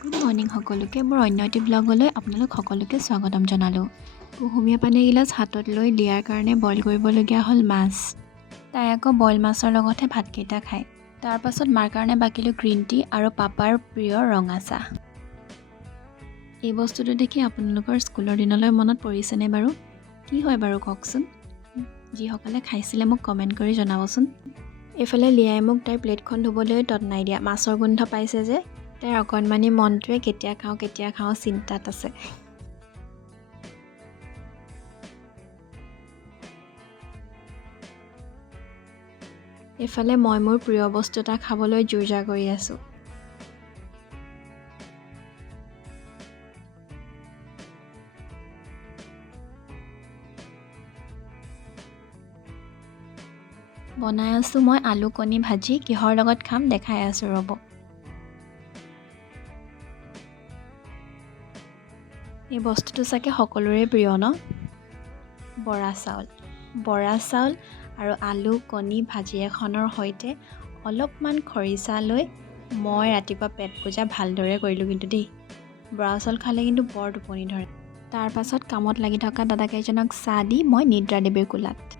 Good morning সকলোকে মোৰ অন্য এটি ব্লগলৈ আপোনালোক সকলোকে স্বাগতম জনালোঁ। কুহুমীয়া পানী গিলাচ হাতত লৈ লিয়াৰ কাৰণে বইল কৰিবলগীয়া হ'ল মাছ। তাই আকৌ বইল মাছৰ লগতহে ভাতকেইটা খায়। তাৰ পাছত মাৰ কাৰণে বাকিলোঁ গ্ৰীণ টি আৰু পাপাৰ প্ৰিয় ৰঙা চাহ। এই বস্তুটো দেখি আপোনালোকৰ স্কুলৰ দিনলৈ মনত পৰিছেনে বাৰু? কি হয় বাৰু কওকচোন? যিসকলে খাইছিলে মোক কমেণ্ট কৰি জনাবচোন। এইফালে লিয়াই মোক তাইৰ প্লেটখন ধুবলৈ তৎনাই দিয়া। মাছৰ গোন্ধ পাইছে যে তাইৰ অকণমানি মনটোৱে কেতিয়া খাওঁ চিন্তাত আছে। এইফালে মই মোৰ প্ৰিয় বস্তু এটা খাবলৈ জোৰ-জাৰ কৰি আছোঁ। বনাই আছোঁ মই আলু কণী ভাজি। কিহৰ লগত খাম দেখাই আছোঁ ৰ'ব। এই বস্তুটো চাগে সকলোৰে প্ৰিয় ন? বৰা চাউল আৰু আলু কণী ভাজি এখনৰ সৈতে অলপমান খৰিচা লৈ মই ৰাতিপুৱা পেট পূজা ভালদৰে কৰিলোঁ কিন্তু দেই। বৰা চাউল খালে কিন্তু বৰ টোপনি ধৰে। তাৰ পাছত কামত লাগি থকা দাদাকেইজনক চাহ দি মই নিদ্ৰা দেৱীৰ কোলাত।